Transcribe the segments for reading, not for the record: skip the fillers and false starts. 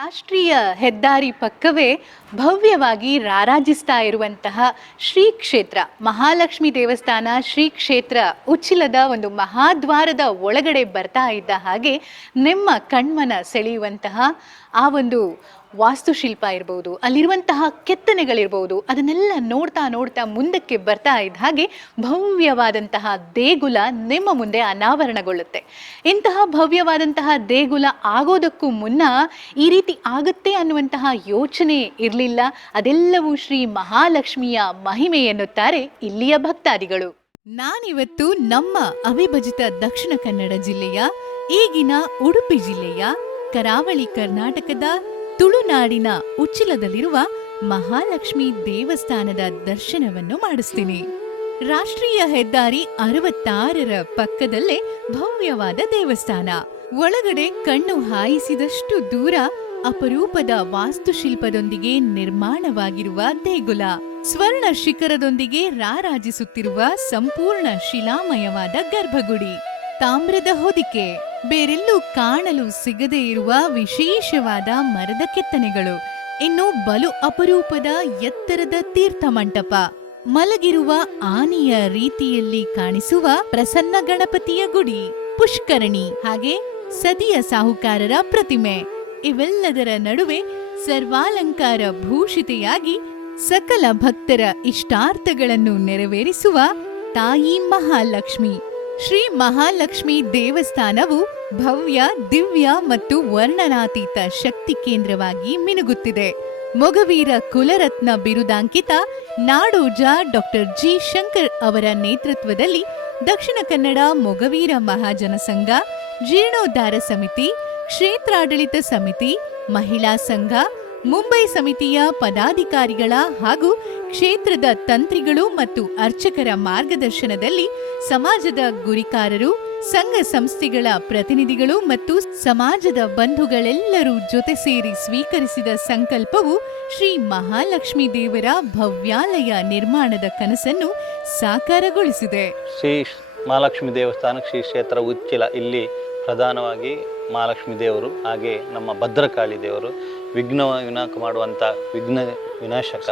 ರಾಷ್ಟ್ರೀಯ ಹೆದ್ದಾರಿ ಪಕ್ಕವೇ ಭವ್ಯವಾಗಿ ರಾರಾಜಿಸ್ತಾ ಇರುವಂತಹ ಶ್ರೀ ಕ್ಷೇತ್ರ ಮಹಾಲಕ್ಷ್ಮಿ ದೇವಸ್ಥಾನ ಶ್ರೀ ಕ್ಷೇತ್ರ ಉಚ್ಚಿಲದ ಒಂದು ಮಹಾದ್ವಾರದ ಒಳಗಡೆ ಬರ್ತಾ ಇದ್ದ ಹಾಗೆ ನಿಮ್ಮ ಕಣ್ಮನ ಸೆಳೆಯುವಂತಹ ಆ ಒಂದು ವಾಸ್ತುಶಿಲ್ಪ ಇರ್ಬೋದು, ಅಲ್ಲಿರುವಂತಹ ಕೆತ್ತನೆಗಳಿರ್ಬೋದು, ಅದನ್ನೆಲ್ಲ ನೋಡ್ತಾ ನೋಡ್ತಾ ಮುಂದಕ್ಕೆ ಬರ್ತಾ ಇದ್ದ ಹಾಗೆ ಭವ್ಯವಾದಂತಹ ದೇಗುಲ ನಿಮ್ಮ ಮುಂದೆ ಅನಾವರಣಗೊಳ್ಳುತ್ತೆ. ಇಂತಹ ಭವ್ಯವಾದಂತಹ ದೇಗುಲ ಆಗೋದಕ್ಕೂ ಮುನ್ನ ಈ ರೀತಿ ಆಗುತ್ತೆ ಅನ್ನುವಂತಹ ಯೋಚನೆ ಇರಲಿಲ್ಲ. ಅದೆಲ್ಲವೂ ಶ್ರೀ ಮಹಾಲಕ್ಷ್ಮಿಯ ಮಹಿಮೆ ಎನ್ನುತ್ತಾರೆ ಇಲ್ಲಿಯ ಭಕ್ತಾದಿಗಳು. ನಾನಿವತ್ತು ನಮ್ಮ ಅವಿಭಜಿತ ದಕ್ಷಿಣ ಕನ್ನಡ ಜಿಲ್ಲೆಯ, ಈಗಿನ ಉಡುಪಿ ಜಿಲ್ಲೆಯ, ಕರಾವಳಿ ಕರ್ನಾಟಕದ ತುಳುನಾಡಿನ ಉಚ್ಚಿಲದಲ್ಲಿರುವ ಮಹಾಲಕ್ಷ್ಮಿ ದೇವಸ್ಥಾನದ ದರ್ಶನವನ್ನು ಮಾಡಿಸ್ತೀನಿ. ರಾಷ್ಟ್ರೀಯ ಹೆದ್ದಾರಿ 66ರ ಪಕ್ಕದಲ್ಲೇ ಭವ್ಯವಾದ ದೇವಸ್ಥಾನ. ಒಳಗಡೆ ಕಣ್ಣು ಹಾಯಿಸಿದಷ್ಟು ದೂರ ಅಪರೂಪದ ವಾಸ್ತುಶಿಲ್ಪದೊಂದಿಗೆ ನಿರ್ಮಾಣವಾಗಿರುವ ದೇಗುಲ, ಸ್ವರ್ಣ ಶಿಖರದೊಂದಿಗೆ ರಾರಾಜಿಸುತ್ತಿರುವ ಸಂಪೂರ್ಣ ಶಿಲಾಮಯವಾದ ಗರ್ಭಗುಡಿ, ತಾಮ್ರದ ಹೊದಿಕೆ, ಬೇರೆಲ್ಲೂ ಕಾಣಲು ಸಿಗದೇ ಇರುವ ವಿಶೇಷವಾದ ಮರದ ಕೆತ್ತನೆಗಳು, ಇನ್ನು ಬಲು ಅಪರೂಪದ ಎತ್ತರದ ತೀರ್ಥ ಮಂಟಪ, ಮಲಗಿರುವ ಆನೆಯ ರೀತಿಯಲ್ಲಿ ಕಾಣಿಸುವ ಪ್ರಸನ್ನ ಗಣಪತಿಯ ಗುಡಿ, ಪುಷ್ಕರಣಿ, ಹಾಗೆ ಸತಿಯ ಸಾಹುಕಾರರ ಪ್ರತಿಮೆ. ಇವೆಲ್ಲದರ ನಡುವೆ ಸರ್ವಾಲಂಕಾರ ಭೂಷಿತೆಯಾಗಿ ಸಕಲ ಭಕ್ತರ ಇಷ್ಟಾರ್ಥಗಳನ್ನು ನೆರವೇರಿಸುವ ತಾಯಿ ಮಹಾಲಕ್ಷ್ಮಿ. ಶ್ರೀ ಮಹಾಲಕ್ಷ್ಮಿ ದೇವಸ್ಥಾನವು ಭವ್ಯ, ದಿವ್ಯ ಮತ್ತು ವರ್ಣನಾತೀತ ಶಕ್ತಿ ಕೇಂದ್ರವಾಗಿ ಮಿನುಗುತ್ತಿದೆ. ಮೊಗವೀರ ಕುಲರತ್ನ ಬಿರುದಾಂಕಿತ ನಾಡೋಜ ಡಾಕ್ಟರ್ ಜಿ ಶಂಕರ್ ಅವರ ನೇತೃತ್ವದಲ್ಲಿ ದಕ್ಷಿಣ ಕನ್ನಡ ಮೊಗವೀರ ಮಹಾಜನ ಸಂಘ, ಜೀರ್ಣೋದ್ಧಾರ ಸಮಿತಿ, ಕ್ಷೇತ್ರಾಡಳಿತ ಸಮಿತಿ, ಮಹಿಳಾ ಸಂಘ, ಮುಂಬೈ ಸಮಿತಿಯ ಪದಾಧಿಕಾರಿಗಳ ಹಾಗೂ ಕ್ಷೇತ್ರದ ತಂತ್ರಿಗಳು ಮತ್ತು ಅರ್ಚಕರ ಮಾರ್ಗದರ್ಶನದಲ್ಲಿ ಸಮಾಜದ ಗುರಿಕಾರರು, ಸಂಘ ಸಂಸ್ಥೆಗಳ ಪ್ರತಿನಿಧಿಗಳು ಮತ್ತು ಸಮಾಜದ ಬಂಧುಗಳೆಲ್ಲರೂ ಜೊತೆ ಸೇರಿ ಸ್ವೀಕರಿಸಿದ ಸಂಕಲ್ಪವು ಶ್ರೀ ಮಹಾಲಕ್ಷ್ಮಿ ದೇವರ ಭವ್ಯಾಲಯ ನಿರ್ಮಾಣದ ಕನಸನ್ನು ಸಾಕಾರಗೊಳಿಸಿದೆ. ಶ್ರೀ ಮಹಾಲಕ್ಷ್ಮಿ ದೇವಸ್ಥಾನ ಶ್ರೀ ಕ್ಷೇತ್ರ ಉಚ್ಚಿಲ, ಇಲ್ಲಿ ಪ್ರಧಾನವಾಗಿ ಮಹಾಲಕ್ಷ್ಮಿ ದೇವರು, ಹಾಗೆ ನಮ್ಮ ಭದ್ರಕಾಳಿ ದೇವರು, ವಿಘ್ನ ವಿನಾಶ ಮಾಡುವಂಥ ವಿಘ್ನ ವಿನಾಶಕ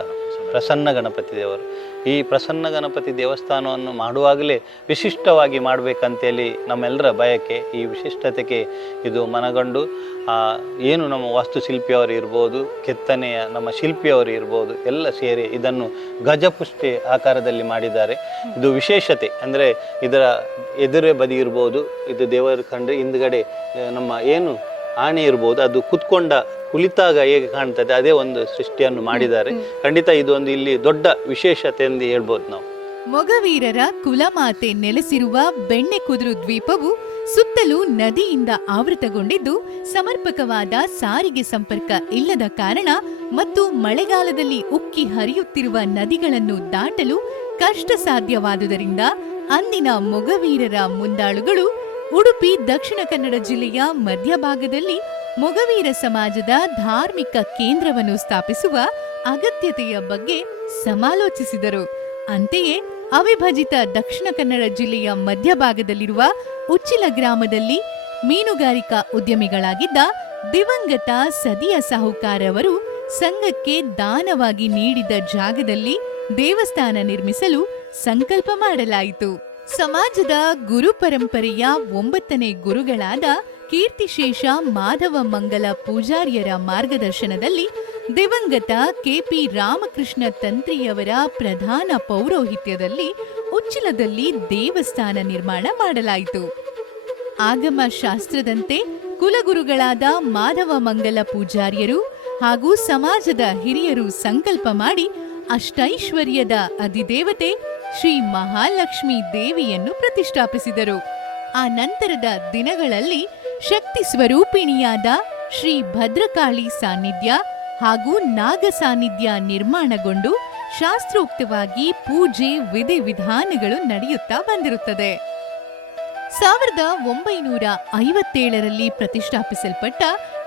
ಪ್ರಸನ್ನ ಗಣಪತಿ ದೇವರು. ಈ ಪ್ರಸನ್ನ ಗಣಪತಿ ದೇವಸ್ಥಾನವನ್ನು ಮಾಡುವಾಗಲೇ ವಿಶಿಷ್ಟವಾಗಿ ಮಾಡಬೇಕಂತೇಳಿ ನಮ್ಮೆಲ್ಲರ ಬಯಕೆ. ಈ ವಿಶಿಷ್ಟತೆಗೆ ಇದು ಮನಗಂಡು ಏನು ನಮ್ಮ ವಾಸ್ತುಶಿಲ್ಪಿಯವರು ಇರ್ಬೋದು, ಕೆತ್ತನೆಯ ನಮ್ಮ ಶಿಲ್ಪಿಯವರು ಇರ್ಬೋದು, ಎಲ್ಲ ಸೇರಿ ಇದನ್ನು ಗಜಪುಷ್ಟಿ ಆಕಾರದಲ್ಲಿ ಮಾಡಿದ್ದಾರೆ. ಇದು ವಿಶೇಷತೆ ಅಂದರೆ ಇದರ ಎದುರೇ ಬದಿ ಇರ್ಬೋದು, ಇದು ದೇವರ ಕಂಡ್ರೆ ಹಿಂದ್ಗಡೆ ನಮ್ಮ ಏನು ಆನೆ ಇರ್ಬೋದು, ಅದು ಕುಳಿತಾಗ ಹೇಗೆ ಕಾಣ್ತದೆ ಅದೇ ಒಂದು ಸೃಷ್ಟಿಯನ್ನು ಮಾಡಿದ್ದಾರೆ. ಖಂಡಿತ ಇದು ಒಂದು ಇಲ್ಲಿ ದೊಡ್ಡ ವಿಶೇಷತೆ ಎಂದು ಹೇಳ್ಬೋದು ನಾವು. ಮೊಗವೀರರ ಕುಲಮಾತೆ ನೆಲೆಸಿರುವ ಬೆಣ್ಣೆಕುದುರು ದ್ವೀಪವು ಸುತ್ತಲೂ ನದಿಯಿಂದ ಆವೃತಗೊಂಡಿದ್ದು, ಸಮರ್ಪಕವಾದ ಸಾರಿಗೆ ಸಂಪರ್ಕ ಇಲ್ಲದ ಕಾರಣ ಮತ್ತು ಮಳೆಗಾಲದಲ್ಲಿ ಉಕ್ಕಿ ಹರಿಯುತ್ತಿರುವ ನದಿಗಳನ್ನು ದಾಟಲು ಕಷ್ಟ ಸಾಧ್ಯವಾದುದರಿಂದ ಅಂದಿನ ಮೊಗವೀರರ ಮುಂದಾಳುಗಳು ಉಡುಪಿ ದಕ್ಷಿಣ ಕನ್ನಡ ಜಿಲ್ಲೆಯ ಮಧ್ಯಭಾಗದಲ್ಲಿ ಮೊಗವೀರ ಸಮಾಜದ ಧಾರ್ಮಿಕ ಕೇಂದ್ರವನ್ನು ಸ್ಥಾಪಿಸುವ ಅಗತ್ಯತೆಯ ಬಗ್ಗೆ ಸಮಾಲೋಚಿಸಿದರು. ಅಂತೆಯೇ ಅವಿಭಜಿತ ದಕ್ಷಿಣ ಕನ್ನಡ ಜಿಲ್ಲೆಯ ಮಧ್ಯಭಾಗದಲ್ಲಿರುವ ಉಚ್ಚಿಲ ಗ್ರಾಮದಲ್ಲಿ ಮೀನುಗಾರಿಕಾ ಉದ್ಯಮಿಗಳಾಗಿದ್ದ ದಿವಂಗತ ಸದಿಯ ಸಾಹುಕಾರವರು ಸಂಘಕ್ಕೆ ದಾನವಾಗಿ ನೀಡಿದ ಜಾಗದಲ್ಲಿ ದೇವಸ್ಥಾನ ನಿರ್ಮಿಸಲು ಸಂಕಲ್ಪ ಮಾಡಲಾಯಿತು. ಸಮಾಜದ ಗುರು ಪರಂಪರೆಯ 9ನೇ ಗುರುಗಳಾದ ಕೀರ್ತಿಶೇಷ ಮಾಧವ ಮಂಗಲ ಪೂಜಾರ್ಯರ ಮಾರ್ಗದರ್ಶನದಲ್ಲಿ ದಿವಂಗತ ಕೆಪಿ ರಾಮಕೃಷ್ಣ ತಂತ್ರಿಯವರ ಪ್ರಧಾನ ಪೌರೋಹಿತ್ಯದಲ್ಲಿ ಉಚ್ಚಿಲದಲ್ಲಿ ದೇವಸ್ಥಾನ ನಿರ್ಮಾಣ ಮಾಡಲಾಯಿತು. ಆಗಮ ಶಾಸ್ತ್ರದಂತೆ ಕುಲಗುರುಗಳಾದ ಮಾಧವ ಮಂಗಲ ಪೂಜಾರ್ಯರು ಹಾಗೂ ಸಮಾಜದ ಹಿರಿಯರು ಸಂಕಲ್ಪ ಮಾಡಿ ಅಷ್ಟೈಶ್ವರ್ಯದ ಅಧಿದೇವತೆ ಶ್ರೀ ಮಹಾಲಕ್ಷ್ಮಿ ದೇವಿಯನ್ನು ಪ್ರತಿಷ್ಠಾಪಿಸಿದರು. ಆ ನಂತರದ ದಿನಗಳಲ್ಲಿ ಶಕ್ತಿ ಸ್ವರೂಪಿಣಿಯಾದ ಶ್ರೀ ಭದ್ರಕಾಳಿ ಸಾನ್ನಿಧ್ಯ ಹಾಗೂ ನಾಗ ಸಾನ್ನಿಧ್ಯ ನಿರ್ಮಾಣಗೊಂಡು ಶಾಸ್ತ್ರೋಕ್ತವಾಗಿ ಪೂಜೆ ವಿಧಿವಿಧಾನಗಳು ನಡೆಯುತ್ತಾ ಬಂದಿರುತ್ತದೆ. 1957ರಲ್ಲಿ ಪ್ರತಿಷ್ಠಾಪಿಸಲ್ಪಟ್ಟ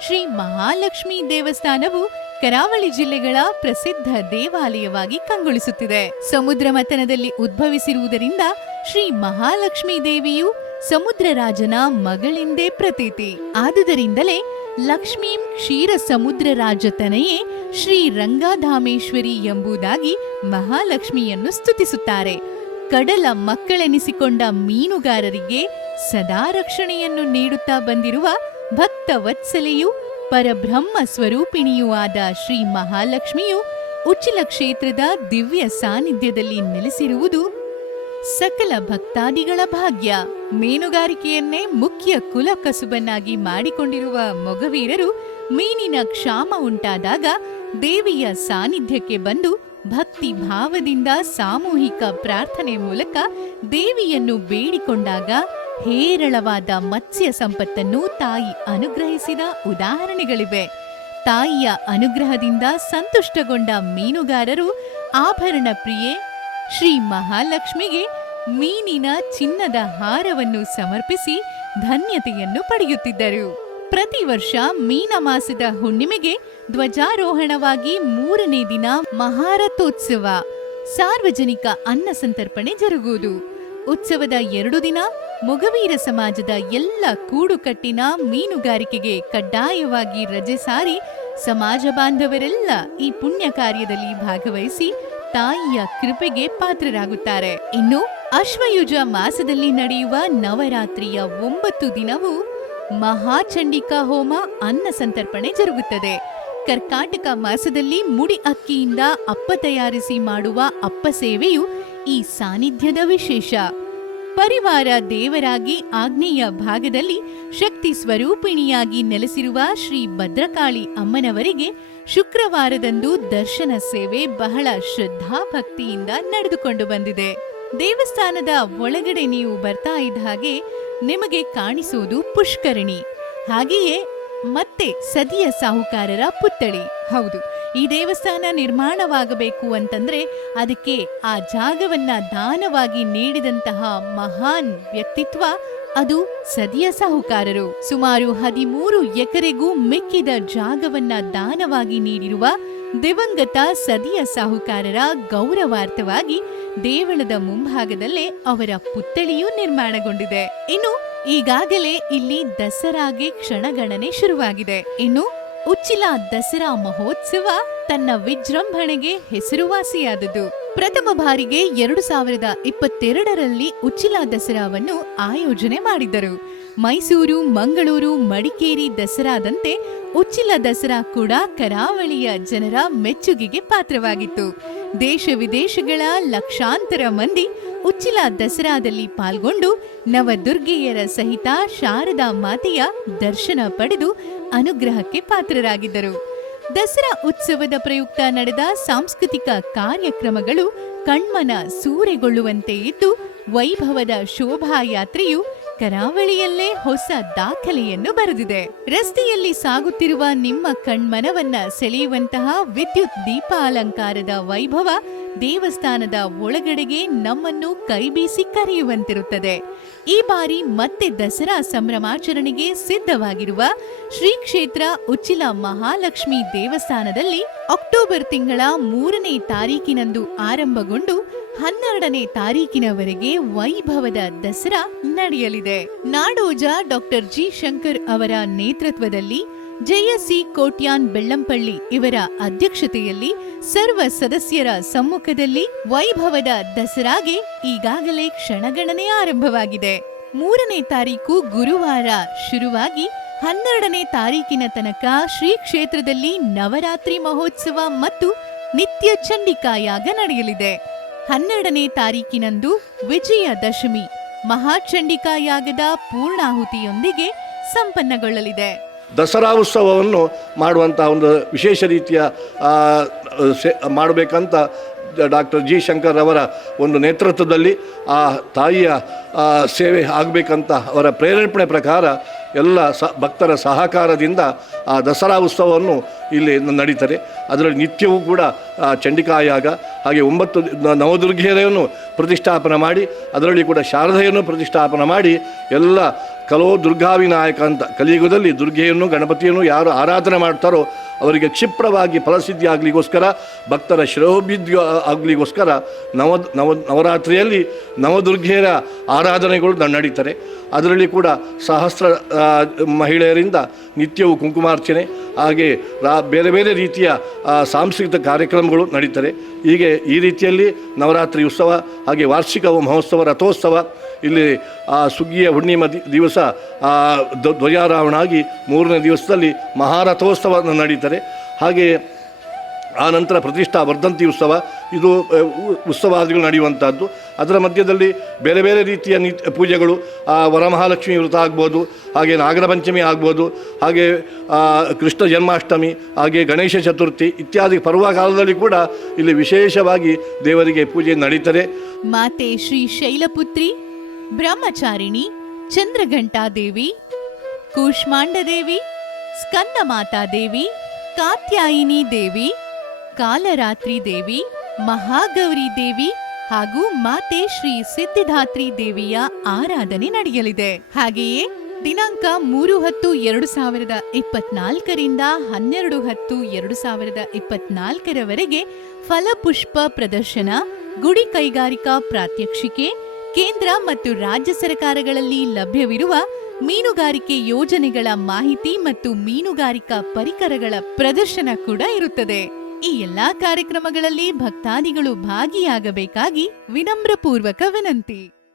ಶ್ರೀ ಮಹಾಲಕ್ಷ್ಮಿ ದೇವಸ್ಥಾನವು ಕರಾವಳಿ ಜಿಲ್ಲೆಗಳ ಪ್ರಸಿದ್ಧ ದೇವಾಲಯವಾಗಿ ಕಂಗೊಳಿಸುತ್ತಿದೆ. ಸಮುದ್ರ ಮಥನದಲ್ಲಿ ಉದ್ಭವಿಸಿರುವುದರಿಂದ ಶ್ರೀ ಮಹಾಲಕ್ಷ್ಮಿ ದೇವಿಯು ಸಮುದ್ರರಾಜನ ಮಗಳೆಂದೇ ಪ್ರತೀತಿ. ಆದುದರಿಂದಲೇ ಲಕ್ಷ್ಮೀಂ ಕ್ಷೀರ ಸಮುದ್ರ ರಾಜತನೆಯೇ ಶ್ರೀ ರಂಗಾಧಾಮೇಶ್ವರಿ ಎಂಬುದಾಗಿ ಮಹಾಲಕ್ಷ್ಮಿಯನ್ನು ಸ್ತುತಿಸುತ್ತಾರೆ. ಕಡಲ ಮಕ್ಕಳೆನಿಸಿಕೊಂಡ ಮೀನುಗಾರರಿಗೆ ಸದಾ ರಕ್ಷಣೆಯನ್ನು ನೀಡುತ್ತಾ ಬಂದಿರುವ ಭಕ್ತ ವತ್ಸಲೆಯು ಪರಬ್ರಹ್ಮ ಸ್ವರೂಪಿಣಿಯೂ ಆದ ಶ್ರೀ ಮಹಾಲಕ್ಷ್ಮಿಯು ಉಚ್ಚಿಲ ಕ್ಷೇತ್ರದ ದಿವ್ಯ ಸಾನ್ನಿಧ್ಯದಲ್ಲಿ ನೆಲೆಸಿರುವುದು ಸಕಲ ಭಕ್ತಾದಿಗಳ ಭಾಗ್ಯ. ಮೀನುಗಾರಿಕೆಯನ್ನೇ ಮುಖ್ಯ ಕುಲ ಕಸುಬನ್ನಾಗಿ ಮಾಡಿಕೊಂಡಿರುವ ಮೊಗವೀರರು ಮೀನಿನ ಕ್ಷಾಮ ಉಂಟಾದಾಗ ದೇವಿಯ ಸಾನ್ನಿಧ್ಯಕ್ಕೆ ಬಂದು ಭಕ್ತಿ ಭಾವದಿಂದ ಸಾಮೂಹಿಕ ಪ್ರಾರ್ಥನೆ ಮೂಲಕ ದೇವಿಯನ್ನು ಬೇಡಿಕೊಂಡಾಗ ಹೇರಳವಾದ ಮತ್ಸ್ಯ ಸಂಪತ್ತನ್ನು ತಾಯಿ ಅನುಗ್ರಹಿಸಿದ ಉದಾಹರಣೆಗಳಿವೆ. ತಾಯಿಯ ಅನುಗ್ರಹದಿಂದ ಸಂತುಷ್ಟಗೊಂಡ ಮೀನುಗಾರರು ಆಭರಣ ಪ್ರಿಯೆ ಶ್ರೀ ಮಹಾಲಕ್ಷ್ಮಿಗೆ ಮೀನಿನ ಚಿನ್ನದ ಹಾರವನ್ನು ಸಮರ್ಪಿಸಿ ಧನ್ಯತೆಯನ್ನು ಪಡೆಯುತ್ತಿದ್ದರು. ಪ್ರತಿ ವರ್ಷ ಮೀನ ಮಾಸದ ಹುಣ್ಣಿಮೆಗೆ ಧ್ವಜಾರೋಹಣವಾಗಿ 3ನೇ ದಿನ ಮಹಾರಥೋತ್ಸವ ಸಾರ್ವಜನಿಕ ಅನ್ನ ಸಂತರ್ಪಣೆ ಜರುಗುವುದು. ಉತ್ಸವದ 2 ದಿನ ಮೊಗವೀರ ಸಮಾಜದ ಎಲ್ಲ ಕೂಡುಕಟ್ಟಿನ ಮೀನುಗಾರಿಕೆಗೆ ಕಡ್ಡಾಯವಾಗಿ ರಜೆ ಸಾರಿ ಸಮಾಜ ಬಾಂಧವರೆಲ್ಲ ಈ ಪುಣ್ಯ ಕಾರ್ಯದಲ್ಲಿ ಭಾಗವಹಿಸಿ ತಾಯಿಯ ಕೃಪೆಗೆ ಪಾತ್ರರಾಗುತ್ತಾರೆ. ಇನ್ನು ಅಶ್ವಯುಜ ಮಾಸದಲ್ಲಿ ನಡೆಯುವ ನವರಾತ್ರಿಯ 9 ದಿನವೂ ಮಹಾಚಂಡಿಕಾ ಹೋಮ ಅನ್ನ ಸಂತರ್ಪಣೆ ಜರುಗುತ್ತದೆ. ಕರ್ಕಾಟಕ ಮಾಸದಲ್ಲಿ ಮುಡಿ ಅಕ್ಕಿಯಿಂದ ಅಪ್ಪ ತಯಾರಿಸಿ ಮಾಡುವ ಅಪ್ಪ ಸೇವೆಯು ಈ ಸಾನ್ನಿಧ್ಯದ ವಿಶೇಷ. ಪರಿವಾರ ದೇವರಾಗಿ ಆಗ್ನೇಯ ಭಾಗದಲ್ಲಿ ಶಕ್ತಿ ಸ್ವರೂಪಿಣಿಯಾಗಿ ನೆಲೆಸಿರುವ ಶ್ರೀ ಭದ್ರಕಾಳಿ ಅಮ್ಮನವರಿಗೆ ಶುಕ್ರವಾರದಂದು ದರ್ಶನ ಸೇವೆ ಬಹಳ ಶ್ರದ್ಧಾಭಕ್ತಿಯಿಂದ ನಡೆದುಕೊಂಡು ಬಂದಿದೆ. ದೇವಸ್ಥಾನದ ಒಳಗಡೆ ನೀವು ಬರ್ತಾ ಇದ್ದ ಹಾಗೆ ನಿಮಗೆ ಕಾಣಿಸುವುದು ಪುಷ್ಕರಣಿ, ಹಾಗೆಯೇ ಮತ್ತೆ ಸದಿಯ ಸಾಹುಕಾರರ ಪುತ್ಥಳಿ. ಹೌದು, ಈ ದೇವಸ್ಥಾನ ನಿರ್ಮಾಣವಾಗಬೇಕು ಅಂತಂದ್ರೆ ಅದಕ್ಕೆ ಆ ಜಾಗವನ್ನ ದಾನವಾಗಿ ನೀಡಿದಂತಹ ಮಹಾನ್ ವ್ಯಕ್ತಿತ್ವ ಅದು ಸದಿಯ ಸಾಹುಕಾರರು. ಸುಮಾರು 13 ಎಕರೆಗೂ ಮಿಕ್ಕಿದ ಜಾಗವನ್ನ ದಾನವಾಗಿ ನೀಡಿರುವ ದಿವಂಗತ ಸದಿಯ ಸಾಹುಕಾರರ ಗೌರವಾರ್ಥವಾಗಿ ದೇವಳದ ಮುಂಭಾಗದಲ್ಲೇ ಅವರ ಪುತ್ಥಳಿಯೂ ನಿರ್ಮಾಣಗೊಂಡಿದೆ. ಇನ್ನು ಈಗಾಗಲೇ ಇಲ್ಲಿ ದಸರಾಗೆ ಕ್ಷಣಗಣನೆ ಶುರುವಾಗಿದೆ. ಇನ್ನು ಉಚ್ಚಿಲ ದಸರಾ ಮಹೋತ್ಸವ ತನ್ನ ವಿಜೃಂಭಣೆಗೆ ಹೆಸರುವಾಸಿಯಾದದ್ದು. ಪ್ರಥಮ ಬಾರಿಗೆ 2022ರಲ್ಲಿ ಉಚ್ಚಿಲ ದಸರಾವನ್ನು ಆಯೋಜನೆ ಮಾಡಿದ್ದರು. ಮೈಸೂರು, ಮಂಗಳೂರು, ಮಡಿಕೇರಿ ದಸರಾದಂತೆ ಉಚ್ಚಿಲ ದಸರಾ ಕೂಡ ಕರಾವಳಿಯ ಜನರ ಮೆಚ್ಚುಗೆಗೆ ಪಾತ್ರವಾಗಿತ್ತು. ದೇಶ ವಿದೇಶಗಳ ಲಕ್ಷಾಂತರ ಮಂದಿ ಉಚ್ಚಿಲ ದಸರಾದಲ್ಲಿ ಪಾಲ್ಗೊಂಡು ನವದುರ್ಗೆಯರ ಸಹಿತ ಶಾರದಾ ಮಾತೆಯ ದರ್ಶನ ಪಡೆದು ಅನುಗ್ರಹಕ್ಕೆ ಪಾತ್ರರಾಗಿದ್ದರು. ದಸರಾ ಉತ್ಸವದ ಪ್ರಯುಕ್ತ ನಡೆದ ಸಾಂಸ್ಕೃತಿಕ ಕಾರ್ಯಕ್ರಮಗಳು ಕಣ್ಮನ ಸೂರೆಗೊಳ್ಳುವಂತೆ ಇದ್ದು, ವೈಭವದ ಶೋಭಾಯಾತ್ರೆಯು ಕರಾವಳಿಯಲ್ಲೇ ಹೊಸ ದಾಖಲೆಯನ್ನು ಬರೆದಿದೆ. ರಸ್ತೆಯಲ್ಲಿ ಸಾಗುತ್ತಿರುವ ನಿಮ್ಮ ಕಣ್ಮನವನ್ನ ಸೆಳೆಯುವಂತಹ ವಿದ್ಯುತ್ ದೀಪಾಲಂಕಾರದ ವೈಭವ ದೇವಸ್ಥಾನದ ಒಳಗಡೆಗೆ ನಮ್ಮನ್ನು ಕೈಬೀಸಿ ಕರೆಯುವಂತಿರುತ್ತದೆ. ಈ ಬಾರಿ ಮತ್ತೆ ದಸರಾ ಸಂಭ್ರಮಾಚರಣೆಗೆ ಸಿದ್ಧವಾಗಿರುವ ಶ್ರೀ ಕ್ಷೇತ್ರ ಉಚ್ಚಿಲ ಮಹಾಲಕ್ಷ್ಮಿ ದೇವಸ್ಥಾನದಲ್ಲಿ ಅಕ್ಟೋಬರ್ ತಿಂಗಳ 3ನೇ ತಾರೀಕಿನಂದು ಆರಂಭಗೊಂಡು 12ನೇ ತಾರೀಕಿನವರೆಗೆ ವೈಭವದ ದಸರಾ ನಡೆಯಲಿದೆ. ನಾಡೋಜ ಡಾಕ್ಟರ್ ಜಿ ಶಂಕರ್ ಅವರ ನೇತೃತ್ವದಲ್ಲಿ ಜೆಎಸ್ಸಿ ಕೋಟ್ಯಾನ್ ಬೆಳ್ಳಂಪಳ್ಳಿ ಇವರ ಅಧ್ಯಕ್ಷತೆಯಲ್ಲಿ ಸರ್ವ ಸದಸ್ಯರ ಸಮ್ಮುಖದಲ್ಲಿ ವೈಭವದ ದಸರಾಗೆ ಈಗಾಗಲೇ ಕ್ಷಣಗಣನೆ ಆರಂಭವಾಗಿದೆ. 3ನೇ ತಾರೀಕು ಗುರುವಾರ ಶುರುವಾಗಿ 12ನೇ ತಾರೀಕಿನ ತನಕ ಶ್ರೀ ಕ್ಷೇತ್ರದಲ್ಲಿ ನವರಾತ್ರಿ ಮಹೋತ್ಸವ ಮತ್ತು ನಿತ್ಯ ಚಂಡಿಕಾಯಾಗ ನಡೆಯಲಿದೆ. 12ನೇ ತಾರೀಕಿನಂದು ವಿಜಯದಶಮಿ ಮಹಾಚಂಡಿಕಾಯಾಗದ ಪೂರ್ಣಾಹುತಿಯೊಂದಿಗೆ ಸಂಪನ್ನಗೊಳ್ಳಲಿದೆ. ದಸರಾ ಉತ್ಸವವನ್ನು ಮಾಡುವಂಥ ಒಂದು ವಿಶೇಷ ರೀತಿಯ ಮಾಡಬೇಕಂತ ಡಾಕ್ಟರ್ ಜಿ ಶಂಕರ್ ಅವರ ಒಂದು ನೇತೃತ್ವದಲ್ಲಿ ಆ ತಾಯಿಯ ಸೇವೆ ಆಗಬೇಕಂತ ಅವರ ಪ್ರೇರೇಪಣೆ ಪ್ರಕಾರ ಎಲ್ಲ ಭಕ್ತರ ಸಹಕಾರದಿಂದ ಆ ದಸರಾ ಉತ್ಸವವನ್ನು ಇಲ್ಲಿ ನಡೀತಾರೆ. ಅದರಲ್ಲಿ ನಿತ್ಯವೂ ಕೂಡ ಚಂಡಿಕಾಯಾಗ ಹಾಗೆ 9 ನವದುರ್ಗೆಯರನ್ನು ಪ್ರತಿಷ್ಠಾಪನೆ ಮಾಡಿ ಅದರಲ್ಲಿ ಕೂಡ ಶಾರದೆಯನ್ನು ಪ್ರತಿಷ್ಠಾಪನೆ ಮಾಡಿ ಎಲ್ಲ ಕಲೋ ದುರ್ಗಾವಿನಾಯಕ ಅಂತ ಕಲಿಯುಗದಲ್ಲಿ ದುರ್ಗೆಯನ್ನು ಗಣಪತಿಯನ್ನು ಯಾರು ಆರಾಧನೆ ಮಾಡ್ತಾರೋ ಅವರಿಗೆ ಕ್ಷಿಪ್ರವಾಗಿ ಫಲಸಿದ್ಧಿ ಆಗಲಿಗೋಸ್ಕರ ಭಕ್ತರ ಶ್ರೇಯೋಭಿವೃದ್ಧಿ ಆಗಲಿಗೋಸ್ಕರ ನವರಾತ್ರಿಯಲ್ಲಿ ನವದುರ್ಗೆಯರ ಆರಾಧನೆಗಳು ನಡೀತಾರೆ. ಅದರಲ್ಲಿ ಕೂಡ ಸಹಸ್ರ ಮಹಿಳೆಯರಿಂದ ನಿತ್ಯವೂ ಕುಂಕುಮಾರ್ಚನೆ ಹಾಗೆ ಬೇರೆ ಬೇರೆ ರೀತಿಯ ಸಾಂಸ್ಕೃತಿಕ ಕಾರ್ಯಕ್ರಮಗಳು ನಡೀತಾರೆ. ಹೀಗೆ ಈ ರೀತಿಯಲ್ಲಿ ನವರಾತ್ರಿ ಉತ್ಸವ ಹಾಗೆ ವಾರ್ಷಿಕ ಮಹೋತ್ಸವ ರಥೋತ್ಸವ ಇಲ್ಲಿ ಸುಗ್ಗಿಯ ಹುಣ್ಣಿಮೆ ದಿವಸ ಧ್ವಜಾರೋಹಣ ಆಗಿ 3ನೇ ದಿವಸದಲ್ಲಿ ಮಹಾರಥೋತ್ಸವ ನಡೀತಾರೆ. ಹಾಗೆ ಆ ನಂತರ ಪ್ರತಿಷ್ಠಾ ವರ್ಧಂತಿ ಉತ್ಸವ, ಇದು ಉತ್ಸವಾದಿಗಳು ನಡೆಯುವಂಥದ್ದು. ಅದರ ಮಧ್ಯದಲ್ಲಿ ಬೇರೆ ಬೇರೆ ರೀತಿಯ ಪೂಜೆಗಳು, ವರಮಹಾಲಕ್ಷ್ಮಿ ವ್ರತ ಆಗ್ಬೋದು, ಹಾಗೆ ನಾಗರ ಪಂಚಮಿ ಆಗ್ಬೋದು, ಹಾಗೆ ಕೃಷ್ಣ ಜನ್ಮಾಷ್ಟಮಿ, ಹಾಗೆ ಗಣೇಶ ಚತುರ್ಥಿ ಇತ್ಯಾದಿ ಪರ್ವಕಾಲದಲ್ಲಿ ಕೂಡ ಇಲ್ಲಿ ವಿಶೇಷವಾಗಿ ದೇವರಿಗೆ ಪೂಜೆ ನಡೀತದೆ. ಮಾತೆ ಶ್ರೀ ಶೈಲಪುತ್ರಿ, ಬ್ರಹ್ಮಚಾರಿಣಿ, ಚಂದ್ರಘಂಟಾ ದೇವಿ, ಕೂಷ್ಮಾಂಡ ದೇವಿ, ಸ್ಕಂದ ಮಾತಾ ದೇವಿ, ಕಾತ್ಯಾಯಿನಿ ದೇವಿ, ಕಾಲರಾತ್ರಿ ದೇವಿ, ಮಹಾಗೌರಿ ದೇವಿ ಹಾಗೂ ಮಾತೆ ಶ್ರೀ ಸಿದ್ಧಿದಾತ್ರಿ ದೇವಿಯ ಆರಾಧನೆ ನಡೆಯಲಿದೆ. ಹಾಗೆಯೇ ದಿನಾಂಕ 3/10/2024 12/10/2024 ಫಲಪುಷ್ಪ ಪ್ರದರ್ಶನ, ಗುಡಿ ಕೈಗಾರಿಕಾ ಪ್ರಾತ್ಯಕ್ಷಿಕೆ, ಕೇಂದ್ರ ಮತ್ತು ರಾಜ್ಯ ಸರ್ಕಾರಗಳಲ್ಲಿ ಲಭ್ಯವಿರುವ ಮೀನುಗಾರಿಕೆ ಯೋಜನೆಗಳ ಮಾಹಿತಿ ಮತ್ತು ಮೀನುಗಾರಿಕಾ ಪರಿಕರಗಳ ಪ್ರದರ್ಶನ ಕೂಡ ಇರುತ್ತದೆ. ಈ ಎಲ್ಲಾ ಕಾರ್ಯಕ್ರಮಗಳಲ್ಲಿ ಭಕ್ತಾದಿಗಳು ಭಾಗಿಯಾಗಬೇಕಾಗಿ ವಿನಮ್ರಪೂರ್ವಕ ವಿನಂತಿ.